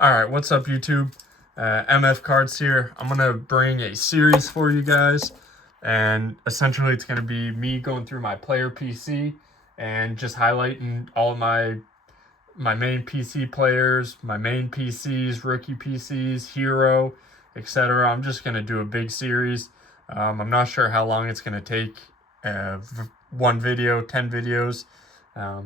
All right, what's up, YouTube? MF Cards here. I'm gonna bring a series for you guys, and essentially it's gonna be me going through my player PC and just highlighting all of my main PC players, my main PCs, rookie PCs, hero, etc. I'm just gonna do a big series. I'm not sure how long it's gonna take. One video, 10 videos.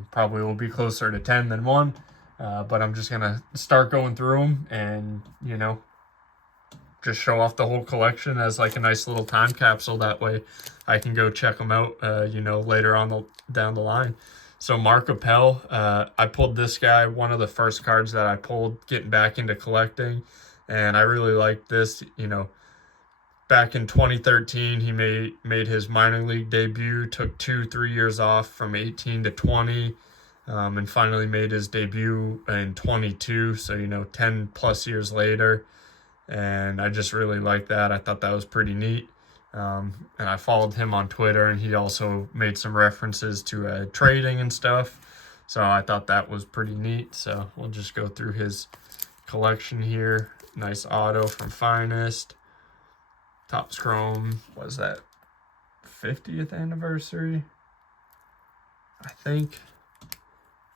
Probably will be closer to 10 than one. But I'm just gonna start going through them and, just show off the whole collection as like a nice little time capsule. That way I can go check them out, later on down the line. So Mark Appel, I pulled this guy, one of the first cards that I pulled getting back into collecting. And I really like this, back in 2013, he made his minor league debut, took 2-3 years off from 18 to 20. And finally made his debut in 22, so 10 plus years later. And I just really like that. I thought that was pretty neat. And I followed him on Twitter, and he also made some references to trading and stuff, so I thought that was pretty neat. So we'll just go through his collection here. Nice auto from Finest. Topps Chrome, was that 50th anniversary, I think.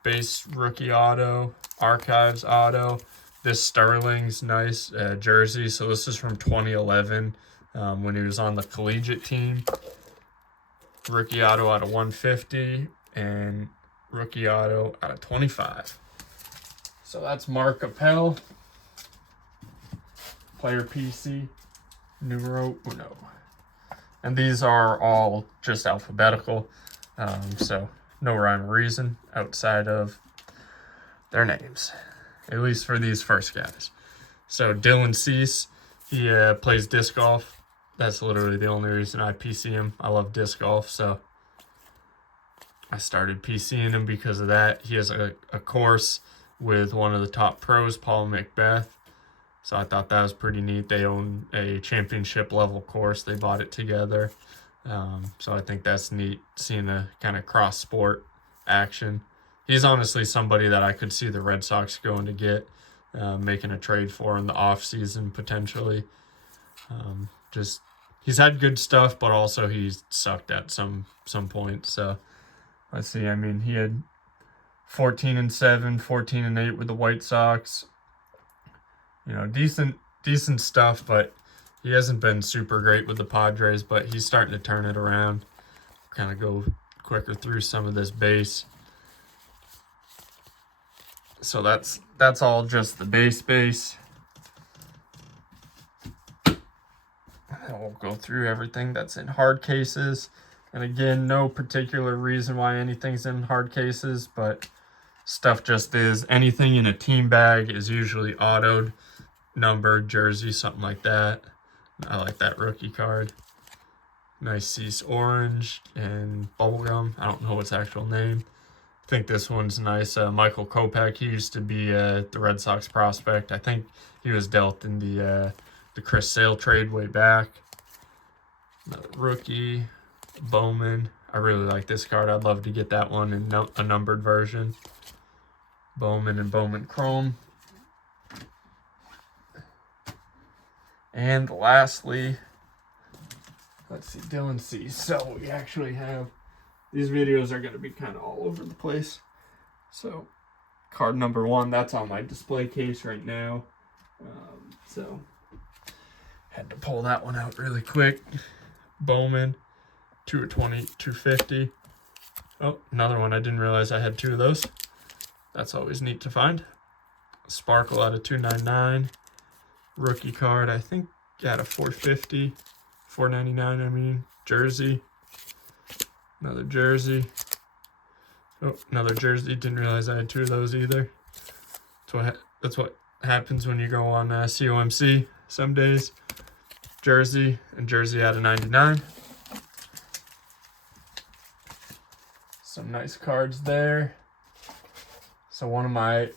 Base rookie auto, Archives auto. This Sterling's nice jersey. So this is from 2011 when he was on the collegiate team. Rookie auto out of 150 and rookie auto out of 25. So that's Mark Appel. Player PC, numero uno. And these are all just alphabetical. So no rhyme or reason outside of their names, at least for these first guys. So Dylan Cease, he plays disc golf. That's literally the only reason I PC him. I love disc golf, so I started PCing him because of that. He has a course with one of the top pros, Paul Macbeth. So I thought that was pretty neat. They own a championship level course. They bought it together. So I think that's neat, seeing a kind of cross sport action. He's honestly somebody that I could see the Red Sox going to get, making a trade for in the off season potentially. He's had good stuff, but also he's sucked at some point. So let's see. I mean, he had 14-7, 14-8 with the White Sox. Decent stuff, but he hasn't been super great with the Padres, but he's starting to turn it around. Kind of go quicker through some of this base. So that's all just the base. And we'll go through everything that's in hard cases. And again, no particular reason why anything's in hard cases, but stuff just is. Anything in a team bag is usually autoed, numbered, jersey, something like that. I like that rookie card. Nice Cease orange and bubblegum. I don't know its actual name. I think this one's nice. Michael Kopech, he used to be the Red Sox prospect. I think he was dealt in the Chris Sale trade way back. Another rookie, Bowman. I really like this card. I'd love to get that one in a numbered version. Bowman and Bowman Chrome. And lastly, let's see, Dylan C. So we actually have, these videos are going to be kind of all over the place. So card number 1, that's on my display case right now. So had to pull that one out really quick. Bowman, 2/20, 250. Oh, another one. I didn't realize I had 2 of those. That's always neat to find. Sparkle out of 299. Rookie card, I think, got a 450, 499. I mean, jersey. Another jersey. Oh, another jersey. Didn't realize I had 2 of those either. That's what happens when you go on COMC some days. Jersey and jersey out of 99. Some nice cards there. So one of my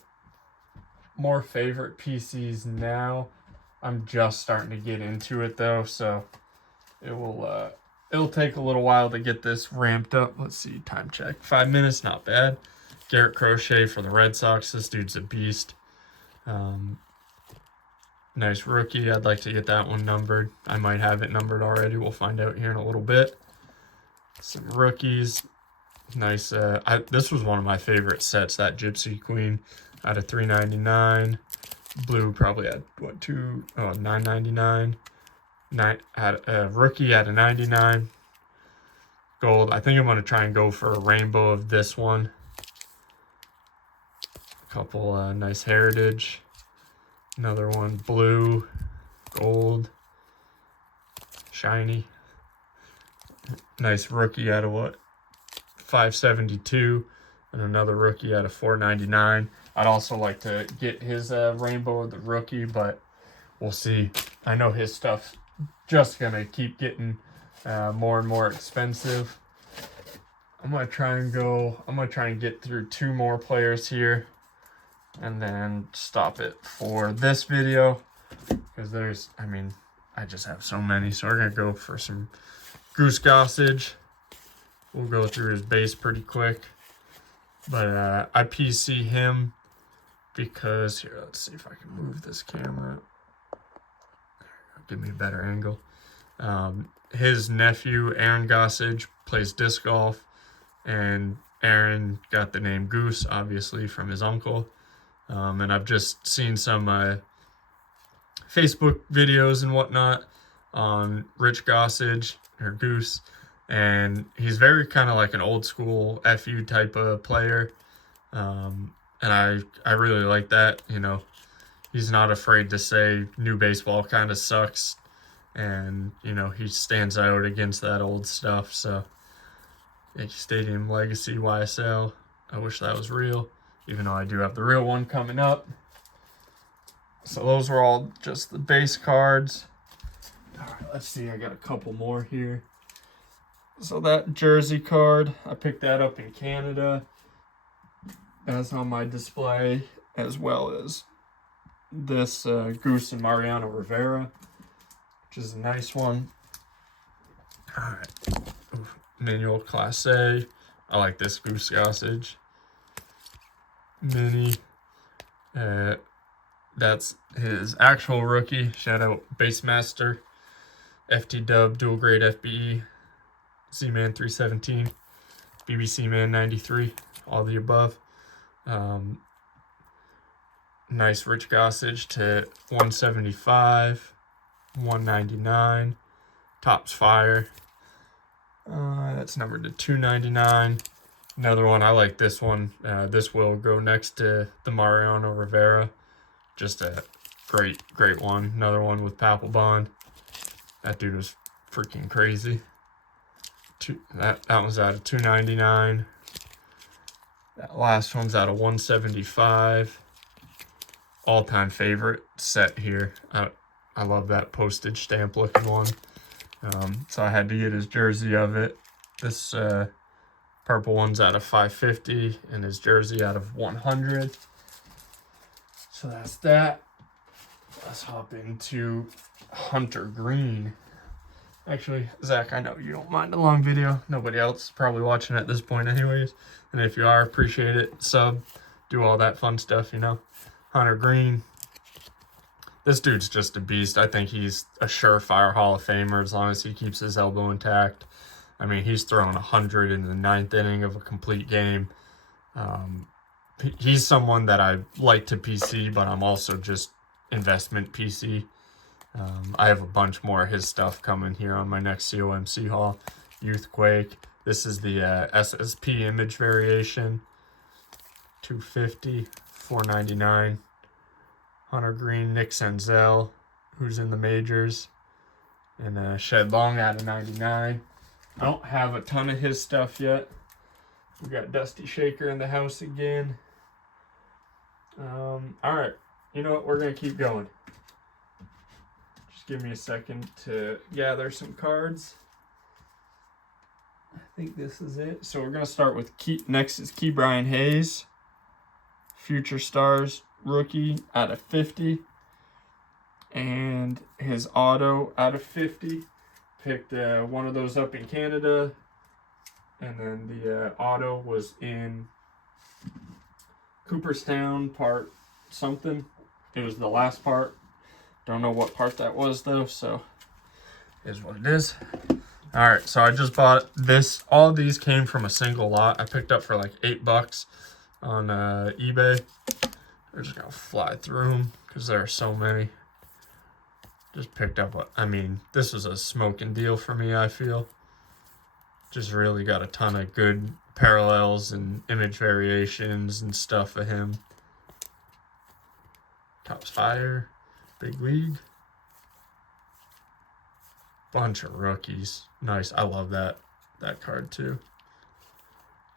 more favorite PCs now. I'm just starting to get into it though, so it'll take a little while to get this ramped up. Let's see, time check. 5 minutes, not bad. Garrett Crochet for the Red Sox. This dude's a beast. Nice rookie. I'd like to get that one numbered. I might have it numbered already. We'll find out here in a little bit. Some rookies. Nice. This was one of my favorite sets, that Gypsy Queen out of $3.99. Blue probably had what, $9.99. Had a rookie at a 99. Gold. I think I'm going to try and go for a rainbow of this one. A couple nice heritage. Another one blue, gold, shiny. Nice rookie out of what? 572, and another rookie out of 499. I'd also like to get his rainbow of the rookie, but we'll see. I know his stuff's just gonna keep getting more and more expensive. I'm gonna try and get through 2 more players here, and then stop it for this video, because I just have so many. So we're gonna go for some Goose Gossage. We'll go through his base pretty quick, but I PC him because here, let's see if I can move this camera. Give me a better angle. His nephew Aaron Gossage plays disc golf, and Aaron got the name Goose obviously from his uncle. And I've just seen some Facebook videos and whatnot on Rich Gossage, or Goose, and he's very kind of like an old school FU type of player, and I really like that. You know, he's not afraid to say new baseball kind of sucks, and you know, he stands out against that old stuff. So Yankee Stadium Legacy YSL, I wish that was real, even though I do have the real one coming up. So those were all just the base cards. All right, let's see, I got a couple more here. So that jersey card, I picked that up in Canada. That's on my display, as well as this Goose and Mariano Rivera, which is a nice one. All right, Manual Class A. I like this Goose Gossage. Mini. That's his actual rookie. Shout out Base Master. FT Dub, dual grade FBE, C-Man 317, BBC Man 93, all the above. Nice Rich Gossage to 175, 199, Tops Fire. That's numbered to 299. Another one, I like this one. This will go next to the Mariano Rivera. Just a great one. Another one with Papelbon. That dude was freaking crazy. That one's out of 299. That last one's out of 175. All-time favorite set here. I love that postage stamp looking one. So I had to get his jersey of it. This purple one's out of 550, and his jersey out of 100. So that's that. Let's hop into Hunter Greene. Actually, Zach, I know you don't mind a long video. Nobody else is probably watching at this point anyways. And if you are, appreciate it. Sub, do all that fun stuff, you know. Hunter Greene. This dude's just a beast. I think he's a surefire Hall of Famer as long as he keeps his elbow intact. I mean, he's thrown 100 in the 9th inning of a complete game. He's someone that I like to PC, but I'm also just investment PC. I have a bunch more of his stuff coming here on my next COMC haul. Youthquake. This is the SSP image variation. 250, 499. Hunter Greene, Nick Senzel, who's in the majors, and Shed Long out of 99. I don't have a ton of his stuff yet. We got Dusty Shaker in the house again. All right, you know what? We're gonna keep going. Just give me a second to gather some cards. I think this is it. So we're gonna start with next is Key Brian Hayes, Future Stars rookie out of 50, and his auto out of 50. Picked one of those up in Canada, and then the auto was in Cooperstown part something. It was the last part. Don't know what part that was though, so is what it is. All right, so I just bought this. All these came from a single lot. I picked up for like $8 on eBay. We're just gonna fly through them because there are so many. Just picked up, I mean, this was a smoking deal for me, I feel. Just really got a ton of good parallels and image variations and stuff of him. Topps Fire, Big League. Bunch of rookies. Nice. I love that card too.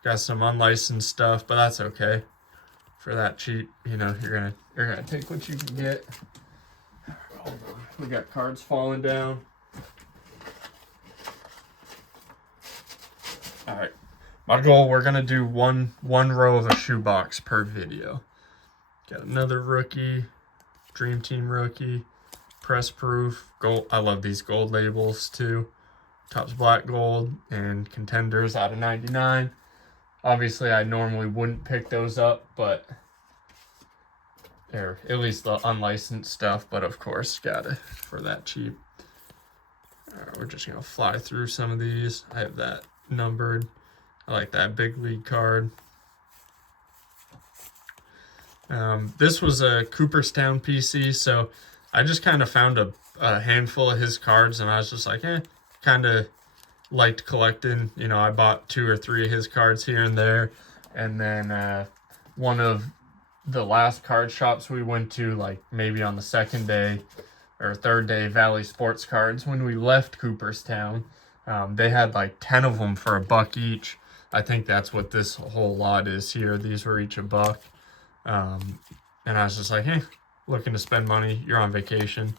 Got some unlicensed stuff, but that's okay. For that cheap, you know, you're gonna take what you can get. Hold on. We got cards falling down. All right. My goal, we're gonna do one row of a shoebox per video. Got another rookie, Dream Team rookie, press proof, gold. I love these gold labels too. Topps Black Gold and Contenders out of 99. Obviously, I normally wouldn't pick those up, but or at least the unlicensed stuff, but of course, gotta for that cheap. All right, we're just gonna fly through some of these. I have that numbered. I like that Big League card. This was a Cooperstown PC, so I just kind of found a handful of his cards, and I was just like, kind of liked collecting. You know, I bought 2 or 3 of his cards here and there, and then one of the last card shops we went to, like maybe on the second day or third day, Valley Sports Cards, when we left Cooperstown, they had like 10 of them for $1 each. I think that's what this whole lot is here. These were each $1. And I was just like, looking to spend money. You're on vacation.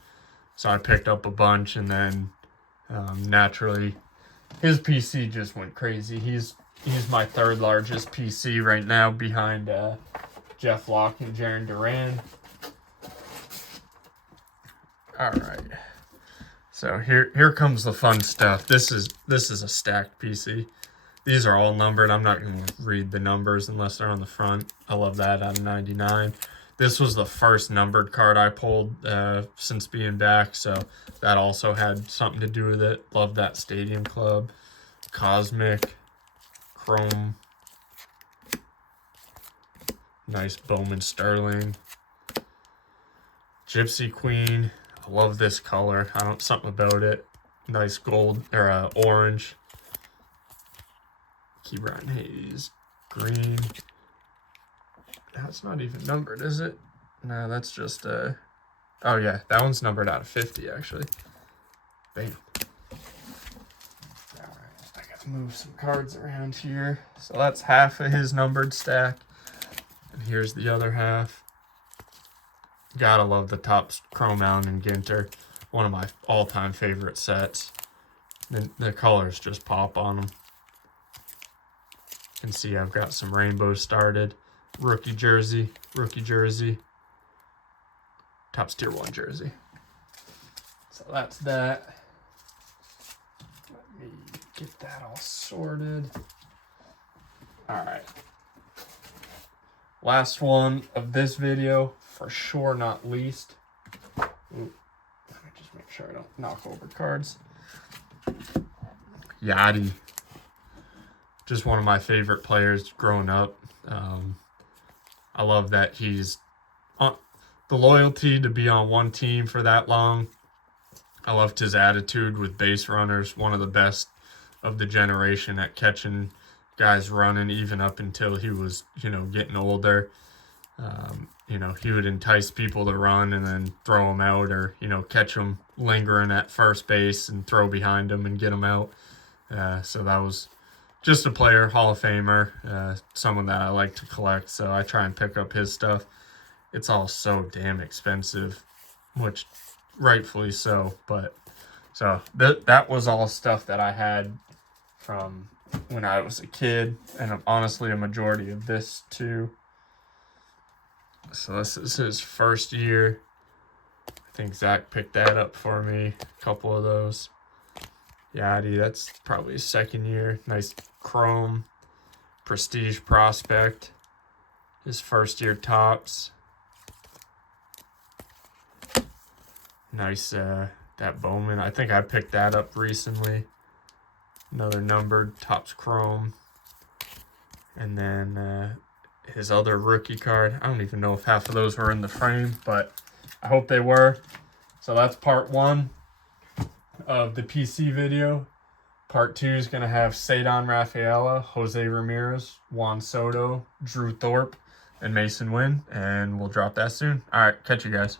So I picked up a bunch, and then naturally his PC just went crazy. He's my 3rd largest PC right now, behind Jeff Locke and Jaron Duran. All right. So here comes the fun stuff. This is a stacked PC. These are all numbered. I'm not going to read the numbers unless they're on the front. I love that out of 99. This was the first numbered card I pulled since being back, so that also had something to do with it. Love that Stadium Club. Cosmic. Chrome. Nice Bowman Sterling. Gypsy Queen. I love this color. Something about it. Nice gold, or orange. Keybrine Hayes. Green. That's not even numbered, is it? No, that's just oh yeah, that one's numbered out of 50 actually. Bam. Alright, I gotta move some cards around here. So that's half of his numbered stack. And here's the other half. Gotta love the Topps Chrome Allen and Ginter. One of my all-time favorite sets. The colors just pop on them. You can see I've got some rainbows started. Rookie jersey. Topps Tier 1 jersey. So that's that. Let me get that all sorted. Alright. Last one of this video, for sure not least. Ooh, let me just make sure I don't knock over cards. Yachty. Just one of my favorite players growing up. I love that he's on the loyalty to be on one team for that long. I loved his attitude with base runners, one of the best of the generation at catching guys running, even up until he was, getting older. He would entice people to run and then throw them out, or, catch them lingering at first base and throw behind them and get them out. So that was just a player, Hall of Famer, someone that I like to collect, so I try and pick up his stuff. It's all so damn expensive, which rightfully so, but so that was all stuff that I had from when I was a kid, and honestly a majority of this too. So this is his first year. I think Zach picked that up for me, a couple of those. Yachty, that's probably his second year. Nice chrome, prestige prospect. His first year Topps. Nice, that Bowman. I think I picked that up recently. Another numbered, Topps Chrome. And then his other rookie card. I don't even know if half of those were in the frame, but I hope they were. So that's part 1 of the PC video. Part 2 is going to have Cedon Rafaela, Jose Ramirez, Juan Soto, Drew Thorpe, and Mason Wynn. And we'll drop that soon. All right, catch you guys.